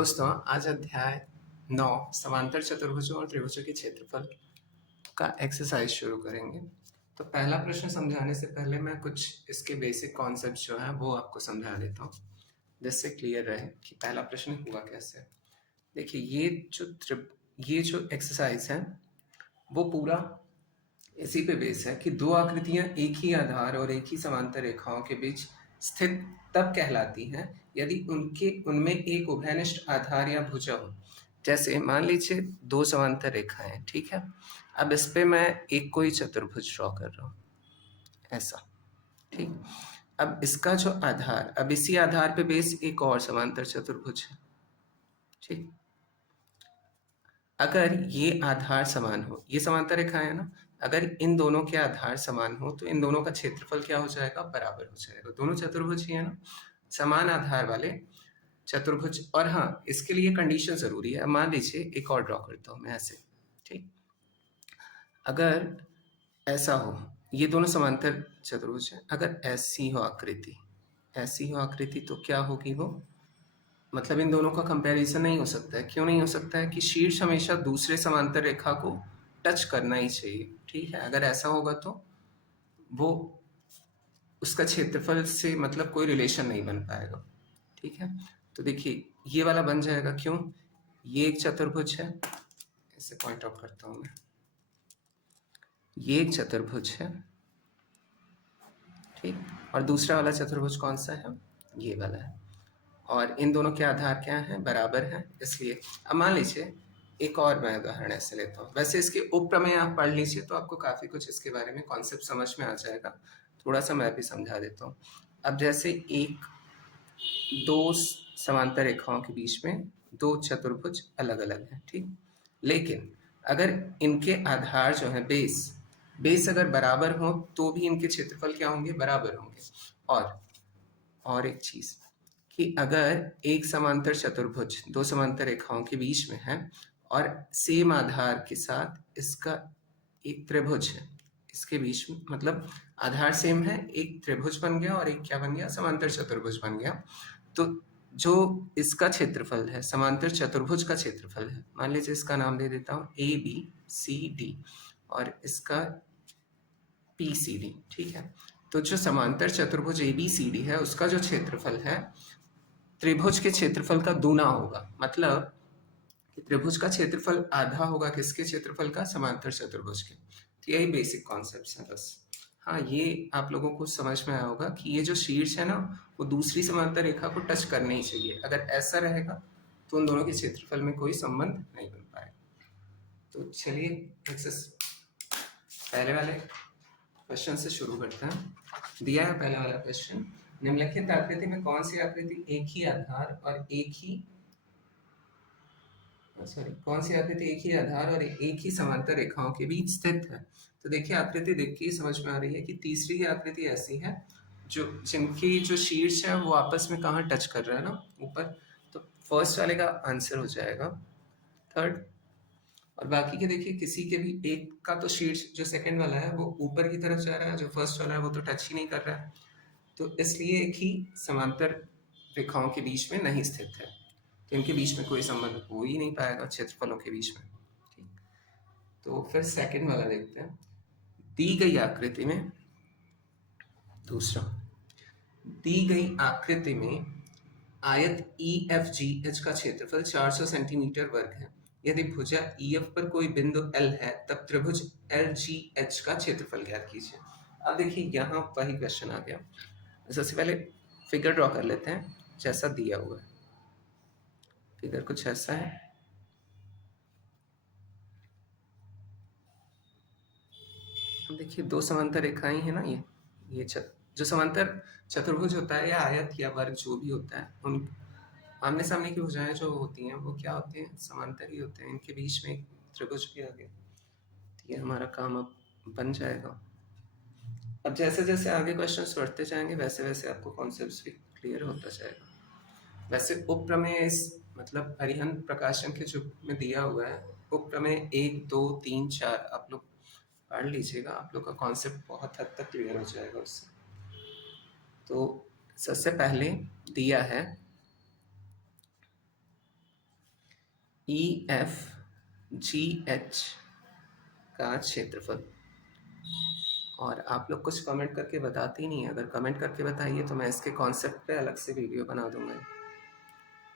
दोस्तों, आज अध्याय 9 समांतर चतुर्भुजों और त्रिभुजों के क्षेत्रफल का एक्सरसाइज शुरू करेंगे। तो पहला प्रश्न समझाने से पहले मैं कुछ इसके बेसिक कॉन्सेप्ट जो है वो आपको समझा देता हूँ, जिससे क्लियर रहे कि पहला प्रश्न हुआ कैसे। देखिए, ये जो एक्सरसाइज है वो पूरा इसी पे बेस है कि दो आकृतियां एक ही आधार और एक ही समांतर रेखाओं के बीच स्थित तब कहलाती हैं यदि उनमें एक उभयनिष्ठ आधार या भुजा हो। जैसे मान लीजिए दो समांतर रेखाएं हैं, ठीक है। अब इस पे मैं एक कोई चतुर्भुज ड्रॉ कर रहा हूँ, ऐसा, ठीक। अब इसका जो आधार, अब इसी आधार पे बेस एक और समांतर चतुर्भुज है, ठीक। अगर ये आधार समान हो, ये समांतर रेखा है ना, अगर इन दोनों के आधार समान हो तो इन दोनों का क्षेत्रफल क्या हो जाएगा, बराबर हो जाएगा। दोनों चतुर्भुज ही है ना, समान आधार वाले चतुर्भुज। और हाँ, इसके लिए कंडीशन जरूरी है। मान लीजिए एक और ड्रॉ करता हूं मैं ऐसे, ठीक। अगर ऐसा हो, ये दोनों समांतर चतुर्भुज है, अगर ऐसी हो आकृति, ऐसी हो आकृति, तो क्या होगी वो, मतलब इन दोनों का कंपैरिजन नहीं हो सकता है। क्यों नहीं हो सकता है कि शीर्ष हमेशा दूसरे समांतर रेखा को टच करना ही चाहिए, ठीक है। अगर ऐसा होगा तो वो उसका क्षेत्रफल से मतलब कोई रिलेशन नहीं बन पाएगा, ठीक है। तो देखिए ये वाला बन जाएगा, क्यों, ये एक चतुर्भुज है, इसे पॉइंट आउट करता हूं मैं, ये एक चतुर्भुज है, ठीक। और दूसरा वाला चतुर्भुज कौन सा है, ये वाला है। और इन दोनों के आधार क्या हैं, बराबर हैं। इसलिए अब मान लीजिए एक और मैं उदाहरण ऐसे लेता हूँ। वैसे इसके उपप्रमेय आप पढ़ लीजिए तो आपको काफ़ी कुछ इसके बारे में कॉन्सेप्ट समझ में आ जाएगा। थोड़ा सा मैं भी समझा देता हूँ। अब जैसे दो समांतर रेखाओं के बीच में दो चतुर्भुज अलग अलग हैं, ठीक। लेकिन अगर इनके आधार जो है बेस अगर बराबर हो तो भी इनके क्षेत्रफल क्या होंगे, बराबर होंगे। और एक चीज़ कि अगर एक समांतर चतुर्भुज दो समांतर रेखाओं के बीच में है और सेम आधार के साथ इसका एक त्रिभुज है, इसके बीच में मतलब आधार सेम है, एक त्रिभुज बन गया और एक क्या बन गया, समांतर चतुर्भुज बन गया। तो जो इसका क्षेत्रफल है, समांतर चतुर्भुज का क्षेत्रफल है, मान लीजिए इसका नाम दे देता हूँ ABCD और इसका PCD, ठीक है। तो जो समांतर चतुर्भुज ABCD है उसका जो क्षेत्रफल है त्रिभुज के क्षेत्रफल का दूना होगा। मतलब कि त्रिभुज का क्षेत्रफल आधा होगा किसके क्षेत्रफल का, समांतर चतुर्भुज के। तो यही बेसिक कॉन्सेप्ट्स हैं बस। हाँ, ये आप लोगों को समझ में आया होगा कि ये जो शीर्ष है ना वो दूसरी समांतर रेखा को टच करना ही चाहिए। अगर ऐसा रहेगा तो उन दोनों के क्षेत्रफल में कोई संबंध नहीं बन पाएगा। तो चलिए पहले वाले क्वेश्चन से शुरू करते हैं। दिया है पहला वाला क्वेश्चन, निम्नलिखित आकृति में कौन सी आकृति एक ही आधार और एक ही समांतर रेखाओं के बीच स्थित है। तो देखिए आकृति देख के ही समझ में आ रही है कि तीसरी आकृति ऐसी है जिनकी जो शीर्ष है वो आपस में कहाँ टच कर रहा है ना, ऊपर। तो फर्स्ट वाले का आंसर हो जाएगा थर्ड। और बाकी के देखिए किसी के भी एक का तो शीर्ष जो सेकंड वाला है वो ऊपर की तरफ जा रहा है, जो फर्स्ट वाला है वो तो टच ही नहीं कर रहा है। तो इसलिए एक ही समांतर रेखाओं के बीच में नहीं स्थित है, तो इनके बीच में कोई संबंध हो ही नहीं पाएगा क्षेत्रफलों के बीच में, ठीक। तो फिर सेकंड वाला देखते हैं। दी गई आकृति में दूसरा, दी गई आकृति में आयत EFGH का क्षेत्रफल 400 सेंटीमीटर वर्ग है। यदि भुजा EF पर कोई बिंदु L है तब त्रिभुज LGH का क्षेत्रफल ज्ञात कीजिए। अब देखिए यहाँ वही क्वेश्चन आ गया। सबसे पहले फिगर ड्रॉ कर लेते हैं जैसा दिया हुआ है। फिगर कुछ ऐसा है, अब देखिए दो समांतर रेखाएं हैं ना, ये जो समांतर चतुर्भुज होता है या आयत या वर्ग जो भी होता है, उन आमने सामने की भुजाएं जो होती हैं वो क्या होते हैं, समांतर ही होते हैं। इनके बीच में एक त्रिभुज भी आ गया, तो ये हमारा काम अब बन जाएगा। अब जैसे जैसे आगे क्वेश्चंस बढ़ते जाएंगे वैसे वैसे आपको कॉन्सेप्ट्स भी क्लियर होता जाएगा। वैसे उपप्रमेय इस मतलब अरिहंत प्रकाशन के जो में दिया हुआ है, उपप्रमेय 1 2 3 4 आप लोग पढ़ लीजिएगा, आप लोग का कॉन्सेप्ट बहुत हद तक क्लियर हो जाएगा उससे। तो सबसे पहले दिया है ई एफ जी एच का क्षेत्रफल। और आप लोग कुछ कमेंट करके बताते ही नहीं है। अगर कमेंट करके बताइए तो मैं इसके कॉन्सेप्ट पे अलग से वीडियो बना दूंगा,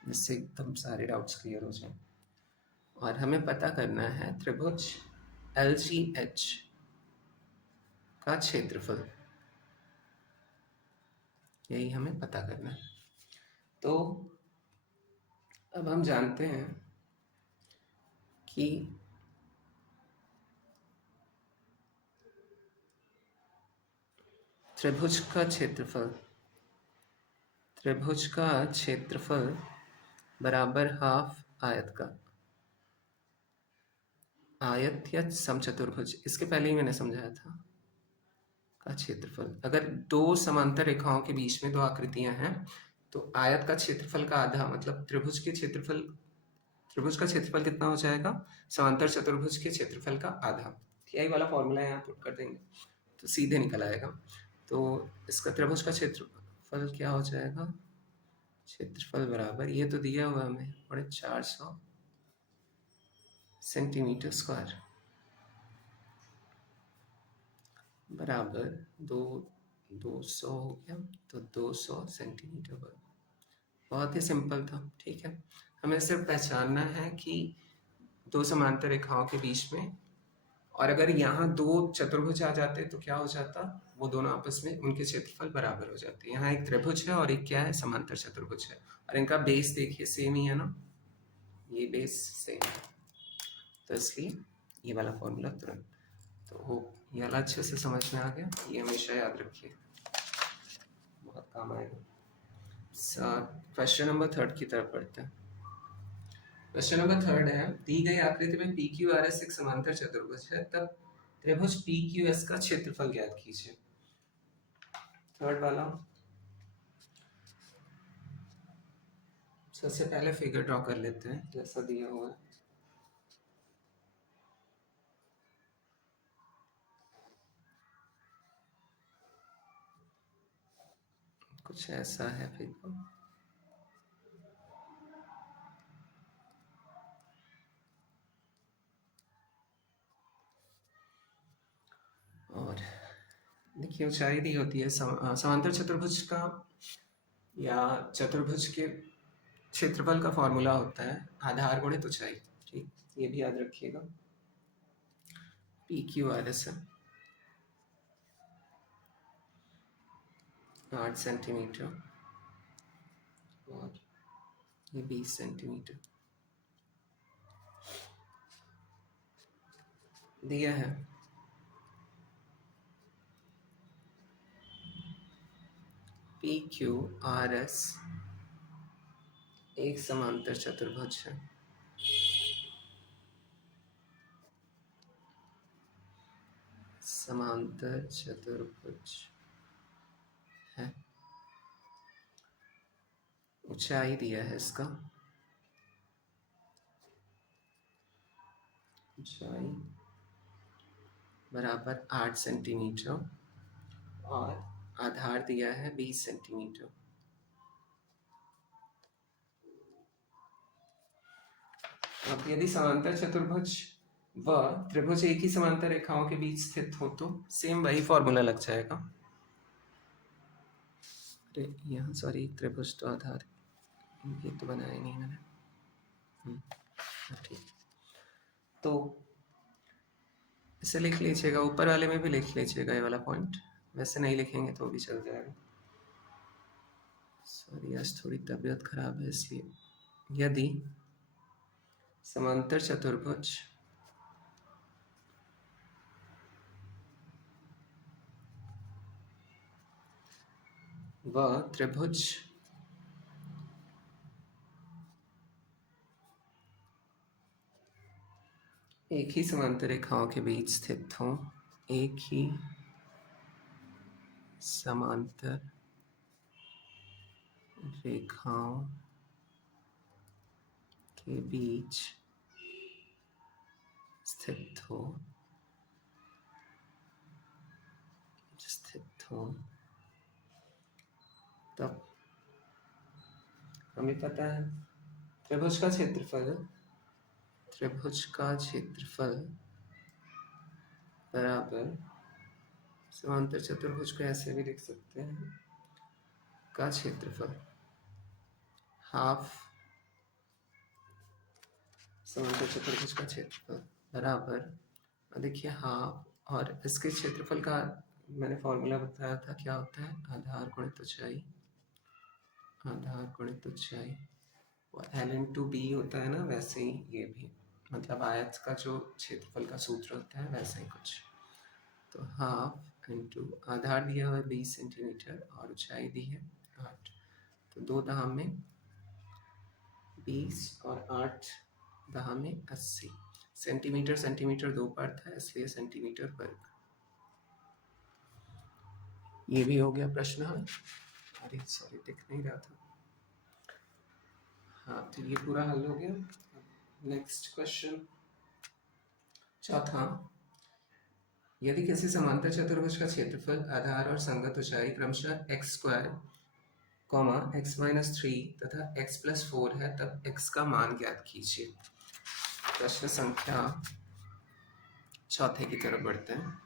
जिससे एकदम सारे डाउट्स क्लियर हो जाए। और हमें पता करना है त्रिभुज एल जी एच का क्षेत्रफल, यही हमें पता करना है। तो अब हम जानते हैं कि त्रिभुज का क्षेत्रफल बराबर हाफ आयत का, आयत या समचतुर्भुज, इसके पहले ही मैंने समझाया था, का क्षेत्रफल। अगर दो समांतर रेखाओं के बीच में दो आकृतियां हैं तो आयत का क्षेत्रफल का आधा, मतलब त्रिभुज का क्षेत्रफल कितना हो जाएगा, समांतर चतुर्भुज के क्षेत्रफल का आधा। यही वाला फॉर्मूला यहाँ पुट कर देंगे तो सीधे निकल आएगा। तो इसका त्रिभुज का क्षेत्रफल क्या हो जाएगा, क्षेत्रफल बराबर, ये तो दिया हुआ हमें, 400 सेंटीमीटर स्क्वायर बराबर 200 हो गया, तो 200 सेंटीमीटर वर्ग। बहुत ही सिंपल था, ठीक है। हमें सिर्फ पहचानना है कि दो समांतर रेखाओं के बीच में, और अगर यहाँ दो चतुर्भुज आ जाते तो क्या हो जाता, वो दोनों आपस में उनके क्षेत्रफल बराबर हो जाते। यहाँ एक त्रिभुज है और एक क्या है, समांतर चतुर्भुज है, और इनका बेस देखिए सेम ही है ना, ये बेस सेम है, तो इसलिए ये वाला फॉर्मूला तुरंत, तो ये वाला अच्छे से समझ में आ गया, ये हमेशा याद रखिए, बहुत काम आएगा। क्वेश्चन नंबर 3 की तरफ पढ़ते हैं। क्वेश्चन नंबर 3 है, दी गई आकृति में पी क्यू आर एस एक समांतर चतुर्भुज है, तब त्रिभुज पी क्यू एस का क्षेत्रफल ज्ञात कीजिए। थर्ड वाला, सबसे पहले फिगर ड्रॉ कर लेते हैं जैसा दिया हुआ है। कुछ ऐसा है फिगर, और देखिए ऊंचाई दी होती है समांतर चतुर्भुज का या चतुर्भुज के क्षेत्रफल का फॉर्मूला होता है आधार गुणित ऊंचाई, ठीक, ये भी याद रखिएगा। पी क्यू आर एस है 8 सेंटीमीटर और ये 20 सेंटीमीटर दिया है। पी क्यू आर एस एक समांतर चतुर्भुज है, समांतर चतुर्भुज है, ऊंचाई दिया है इसका, ऊंचाई बराबर 8 सेंटीमीटर और आधार दिया है 20 सेंटीमीटर। अब यदि समांतर चतुर्भुज व त्रिभुज एक ही समांतर रेखाओं के बीच स्थित हो तो सेम वही फॉर्मूला लग जाएगा। अरे यहाँ सॉरी, त्रिभुज तो आधार, ये तो बनाया नहीं मैंने, ठीक, तो इसे लिख लीजिएगा, ऊपर वाले में भी लिख लीजिएगा ये वाला पॉइंट, वैसे नहीं लिखेंगे तो भी चल जाएगा। सॉरी आज थोड़ी तबीयत खराब है इसलिए। यदि समांतर चतुर्भुज व त्रिभुज एक ही समांतर रेखाओं के बीच स्थित हो, एक ही समांतर रेखाओं के बीच स्थित हो तब हमें पता है त्रिभुज का क्षेत्रफल त्रिभुज का क्षेत्रफल बराबर, समांतर चतुर्भुज को ऐसे भी लिख सकते हैं, का क्षेत्रफल हाफ समांतर चतुर्भुज का क्षेत्रफल बराबर, देखिए हाफ, और इसके क्षेत्रफल का मैंने फॉर्मूला बताया था, क्या होता है, आधार गुणित ऊंचाई, आधार गुणित ऊंचाई, और एल इंटू बी होता है ना, वैसे ही ये भी, मतलब आयत का जो क्षेत्रफल का सूत्र होता है वैसा ही कुछ। तो हाफ इंटू आधार दिया हुआ है 20 सेंटीमीटर और ऊंचाई दी है 8, तो 2 दाम में 20 और 8 दाम में 80 सेंटीमीटर, सेंटीमीटर 2 पार्ट था इसलिए सेंटीमीटर वर्ग। ये भी हो गया प्रश्न हल। अरे सॉरी, दिख नहीं रहा था। हाँ, तो ये पूरा हल हो गया। नेक्स्ट क्वेश्चन चौथा, यदि किसी समांतर चतुर्भुज का क्षेत्रफल, आधार और संगत ऊंचाई क्रमशः x स्क्वायर, x माइनस 3 तथा x प्लस 4 है, तब x का मान ज्ञात कीजिए। प्रश्न संख्या चौथे की तरफ बढ़ते हैं।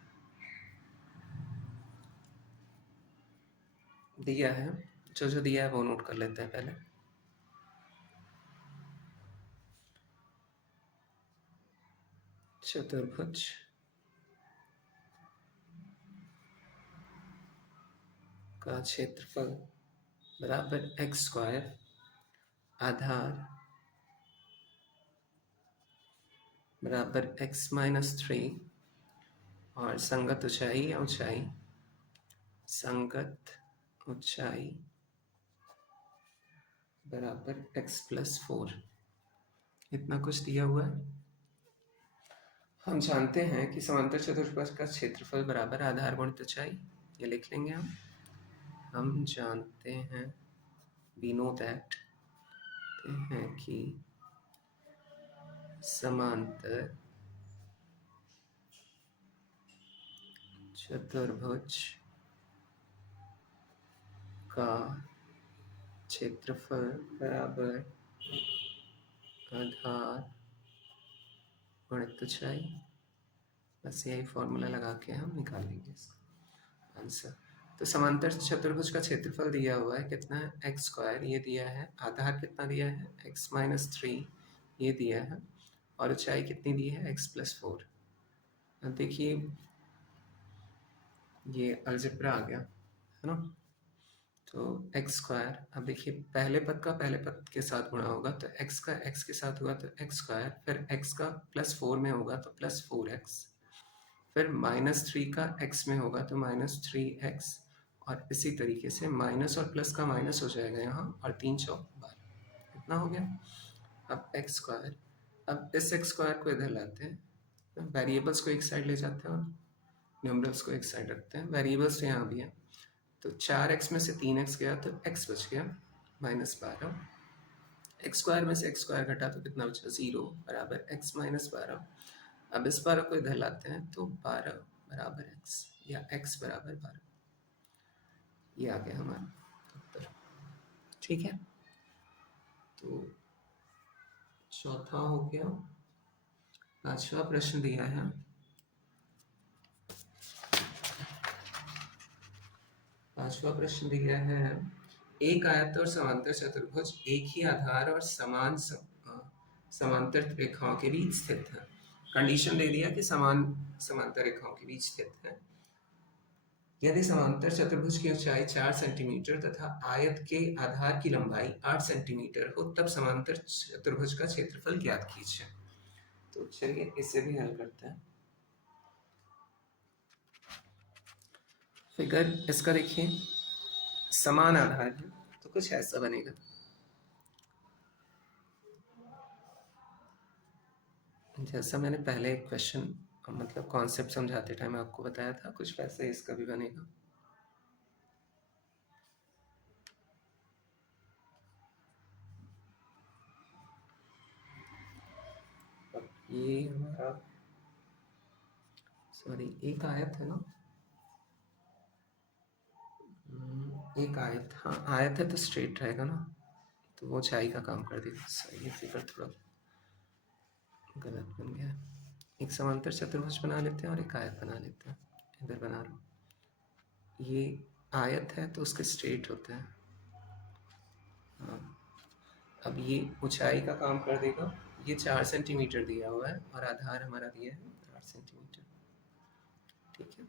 दिया है, जो दिया है वो नोट कर लेते हैं पहले। चतुर्भुज का क्षेत्रफल बराबर x स्क्वायर, आधार बराबर x माइनस 3 और संगत ऊंचाई या ऊंचाई, संगत ऊंचाई बराबर x प्लस 4, इतना कुछ दिया हुआ है। हम जानते हैं कि समांतर चतुर्भुज का क्षेत्रफल बराबर आधार गुणित ऊंचाई, ये लिख लेंगे हम जानते हैं, we know that, हैं कि समांतर चतुर्भुज का क्षेत्रफल बराबर आधार गुणित ऊंचाई, बस यही फॉर्मूला लगा के हम निकाल लेंगे इसका आंसर। तो समांतर चतुर्भुज का क्षेत्रफल दिया हुआ है, कितना है, एक्स स्क्वायर ये दिया है, आधार कितना दिया है, x माइनस 3 ये दिया है, और ऊंचाई कितनी दी है, x प्लस 4। अब देखिए ये अलजेब्रा आ गया है ना, तो x स्क्वायर, अब देखिए पहले पद का पहले पद के साथ गुणा होगा, तो x का x के साथ हुआ तो x स्क्वायर, फिर x का प्लस 4 में होगा तो प्लस 4x, फिर माइनस 3 का x में होगा तो माइनस 3x, और इसी तरीके से माइनस और प्लस का माइनस हो जाएगा यहाँ, और 3 चौक 12, इतना हो गया। अब x स्क्वायर, अब इस x स्क्वायर को इधर लाते हैं, वेरिएबल्स को एक साइड ले जाते हैं और न्यूमरल्स को एक साइड रखते हैं। वेरिएबल्स तो यहाँ भी हैं, तो 4x में से 3x गया तो x बच गया माइनस 12, एक्स स्क्वायर में से एक्स स्क्वायर घटा तो कितना बचा, 0 बराबर x माइनस 12। अब इस 12 को इधर लाते हैं तो 12 बराबर x, या x बराबर 12, ये आ गया हमारा उत्तर। ठीक है, तो चौथा हो गया। पांचवा प्रश्न दिया है, पांचवा प्रश्न दिया है, एक आयत और समांतर चतुर्भुज एक ही आधार और समान समांतर रेखाओं के बीच स्थित है। कंडीशन दे दिया कि समान समांतर रेखाओं के बीच स्थित है। यदि समांतर चतुर्भुज की ऊंचाई 4 सेंटीमीटर तथा आयत के आधार की लंबाई 8 सेंटीमीटर हो, तब समांतर चतुर्भुज का क्षेत्रफल ज्ञात कीजिए। तो चलिए इसे भी हल करते हैं। फिगर इसका देखिए, समान आधार है तो कुछ ऐसा बनेगा, जैसा मैंने पहले एक क्वेश्चन मतलब कॉन्सेप्ट समझाते टाइम आपको बताया था, कुछ वैसे ही इसका भी बनेगा। ये हमारा, सॉरी, एक आयत है ना, एक आयत, हाँ आयत है तो स्ट्रेट रहेगा ना, तो वो ऊंचाई का काम कर देगा। सही, ये फिगर थोड़ा गलत बन गया। एक समांतर चतुर्भुज बना लेते हैं और एक आयत बना लेते हैं। इधर बना लो। ये आयत है तो उसके स्ट्रेट होते हैं। हाँ, अब ये ऊंचाई का काम कर देगा। ये 4 सेंटीमीटर दिया हुआ है और आधार हमारा दिया है 8 सेंटीमीटर। ठीक है।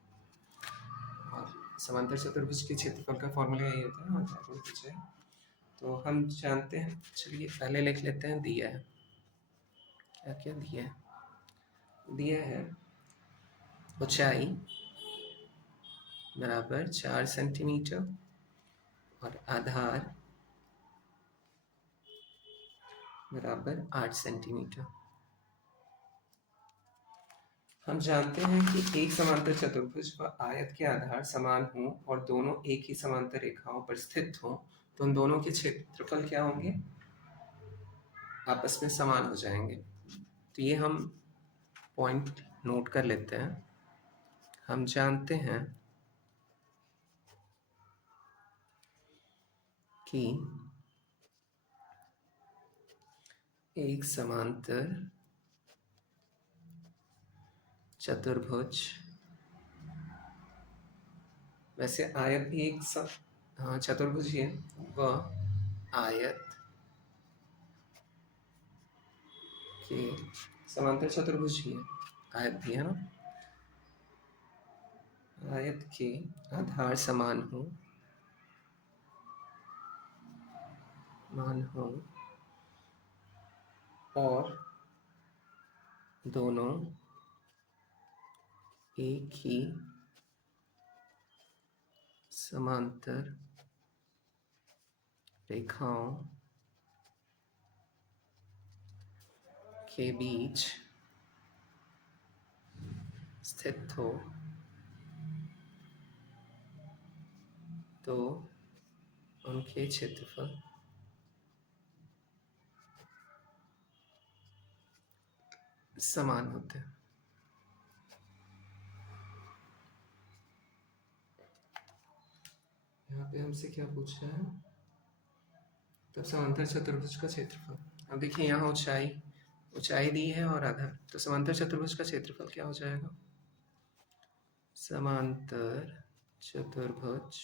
और समांतर चतुर्भुज के क्षेत्रफल का फॉर्मूला यही होता है। और कोई पूछे तो हम जानते हैं। चलिए पहले लिख लेते हैं। दिया है क्या क्या दिया है? दिया है ऊंचाई बराबर 4 सेंटीमीटर और आधार बराबर 8 सेंटीमीटर। हम जानते हैं कि एक समांतर चतुर्भुज व आयत के आधार समान हों और दोनों एक ही समांतर रेखाओं पर स्थित हों तो उन दोनों के क्षेत्रफल क्या होंगे? आपस में समान हो जाएंगे। तो ये हम पॉइंट नोट कर लेते हैं। हम जानते हैं कि एक समांतर चतुर्भुज, वैसे आयत भी एक चतुर्भुज ही है, वह आयत के समांतर चतुर्भुज ही है। आयत भी है ना। आयत के आधार समान हो और दोनों एक ही समांतर रेखाओं के बीच स्थित हो तो उनके क्षेत्रफल समान होते हैं। यहाँ पे हमसे क्या पूछ रहा है? तो समांतर चतुर्भुज का क्षेत्रफल। अब देखिए यहाँ ऊंचाई दी है और आधार, तो समांतर चतुर्भुज का क्षेत्रफल क्या हो जाएगा? समांतर चतुर्भुज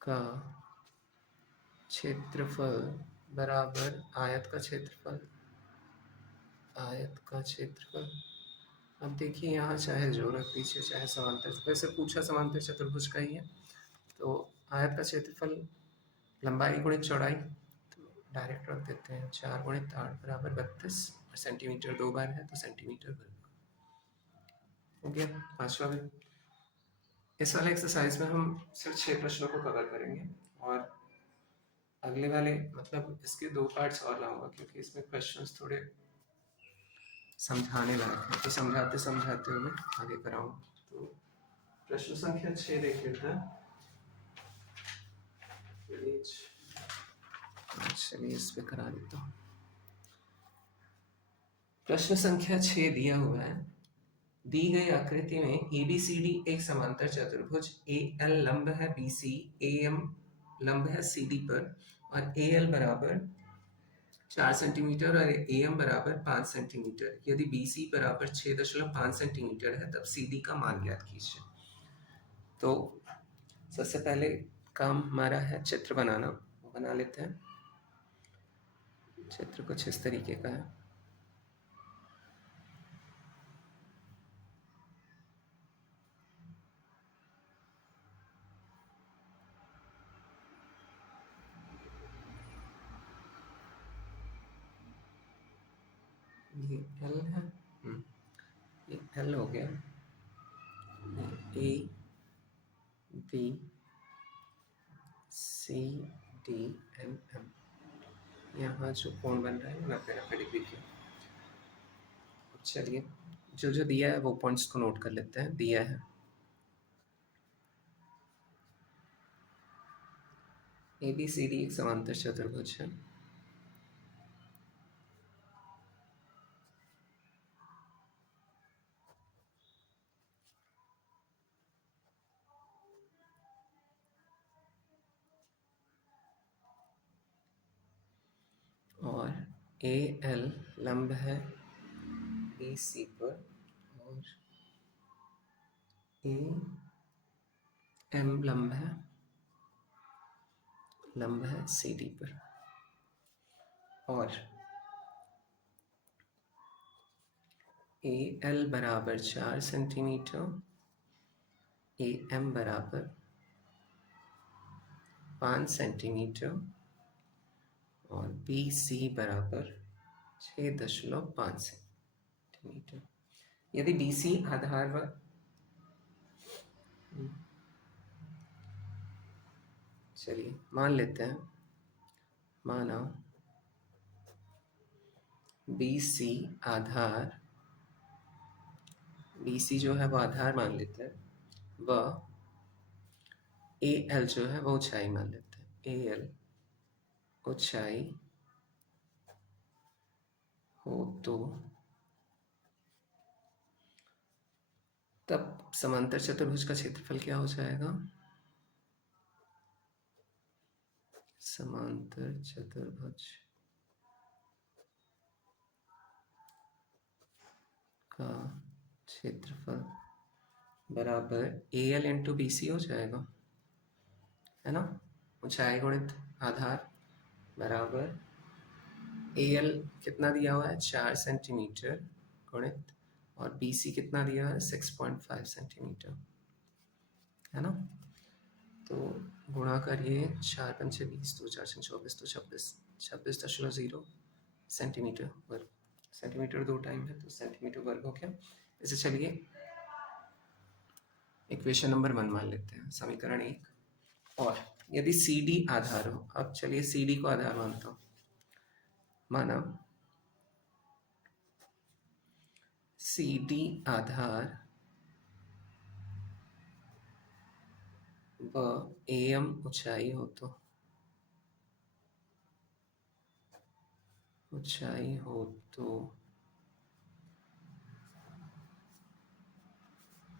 का क्षेत्रफल बराबर आयत का क्षेत्रफल। अब देखिए यहाँ चाहे जो रख दीजिए, चाहे समांतर, वैसे पूछा समांतर चतुर्भुज का ही है तो आयत का क्षेत्रफल लंबाई गुणित चौड़ाई, तो डायरेक्ट रख देते हैं। 4 गुणित 8 बराबर 32 और सेंटीमीटर 2 बार है तो सेंटीमीटर वर्ग हो गया। 5वां भी। इस वाले एक्सरसाइज में हम सिर्फ 6 प्रश्नों को कवर करेंगे और अगले वाले मतलब इसके 2 पार्ट्स और लाऊंगा क्योंकि इसमें क्वेश्चंस थोड़े समझाने लायक है, तो समझाते समझाते हुए आगे कराऊँ। तो प्रश्न संख्या 6 देख लेते हैं। चलिए इस पे करा देता हूँ। प्रश्न संख्या 6 दिया हुआ है। दी गई आकृति में ABCD एक समांतर चतुर्भुज, AL लंब है BC, AM लंब है CD पर और AL बराबर 4 सेंटीमीटर और AM बराबर 5 सेंटीमीटर। यदि BC बराबर 6.5 सेंटीमीटर है तब CD का मान ज्ञात कीजिए। तो सबसे पहले काम हमारा है चित्र बनाना, वो बना लेते हैं। चित्र कुछ इस तरीके का है। ये L है, ये L हो गया, A B C D M M। यहाँ जो कोण बन रहा है 90 डिग्री के। चलिए जो जो दिया है वो पॉइंट्स को नोट कर लेते हैं। दिया है ABCD एक समांतर चतुर्भुज है। और ए एल लंब है बी सी पर और ए एम लंब है सी डी पर, और ए एल बराबर 4 सेंटीमीटर, ए एम बराबर 5 सेंटीमीटर और बी सी बराबर 6.5 सेंटीमीटर। यदि बी सी आधार पर चलिए मान लेते हैं, माना बी सी आधार, बी सी जो है वो आधार मान लेते हैं, वह ए एल जो है वो ऊंचाई मान लेते हैं, ए एल ऊंचाई हो तो तब समांतर चतुर्भुज का क्षेत्रफल क्या हो जाएगा? समांतर चतुर्भुज का क्षेत्रफल बराबर A L into B C हो जाएगा, है ना। ऊंचाई गुणित आधार बराबर ए एल कितना दिया हुआ है 4 सेंटीमीटर गुणित, और बी सी कितना दिया है 6.5 सेंटीमीटर, है ना। तो गुणा करिए, 4 पंचे 20, 2 4 24, तो 26.0 सेंटीमीटर वर्ग। सेंटीमीटर 2 टाइम है तो सेंटीमीटर वर्ग हो गया। इसे चलिए इक्वेशन नंबर 1 मान लेते हैं, समीकरण 1। और यदि सी डी आधार हो, अब चलिए सी डी को आधार मानता हूँ, माना सी डी आधार व ए एम ऊंचाई हो तो, ऊंचाई हो तो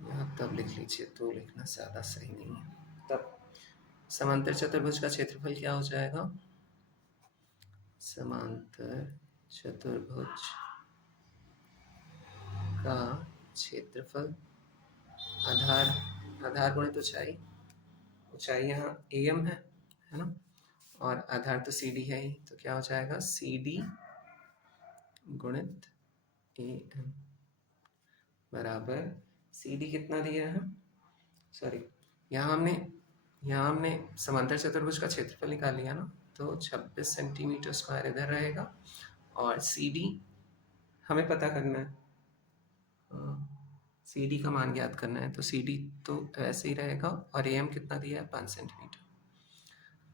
यहाँ तब लिख लीजिए, तो लिखना ज़्यादा सही नहीं है। तब समांतर चतुर्भुज का क्षेत्रफल क्या हो जाएगा? समांतर चतुर्भुज का क्षेत्रफल आधार गुणित ऊंचाई, ऊंचाई यहाँ ए एम है ना, और आधार तो सी डी है ही, तो क्या हो जाएगा सी डी गुणित ए एम बराबर, सी डी कितना दिया है, सॉरी यहाँ हमने समांतर चतुर्भुज का क्षेत्रफल निकाल लिया ना, तो 26 सेंटीमीटर स्क्वायर इधर रहेगा, और सी डी हमें पता करना है, सी डी का मान ज्ञात करना है, तो सी डी तो ऐसे ही रहेगा, और ए एम कितना दिया है 5 सेंटीमीटर।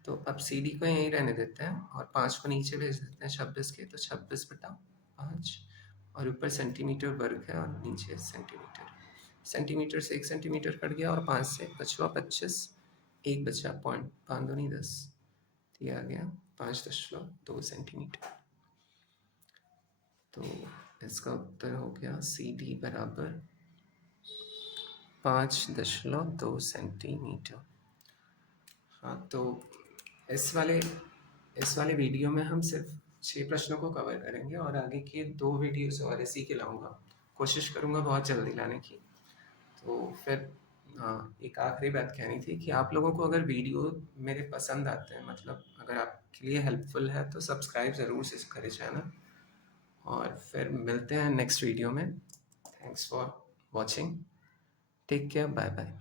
तो अब सी डी को यहीं रहने देते हैं और 5 को नीचे भेज देते हैं 26 के, तो 26/5, और ऊपर सेंटीमीटर वर्ग है और नीचे सेंटीमीटर। सेंटीमीटर से 1 सेंटीमीटर कट गया और 5 से बचवा 25, 1 बचा 0.5 दूनी 10, दिया गया 5.2 सेंटीमीटर। तो इसका उत्तर हो गया सी डी बराबर 5.2 सेंटीमीटर। हाँ, तो इस वाले वीडियो में हम सिर्फ 6 प्रश्नों को कवर करेंगे, और आगे के 2 वीडियोस और इसी के लाऊंगा, कोशिश करूंगा बहुत जल्दी लाने की। तो फिर एक आखिरी बात कहनी थी कि आप लोगों को अगर वीडियो मेरे पसंद आते हैं, मतलब अगर आपके लिए हेल्पफुल है, तो सब्सक्राइब ज़रूर से करें चैनल, और फिर मिलते हैं नेक्स्ट वीडियो में। Thanks for watching, take care, bye bye.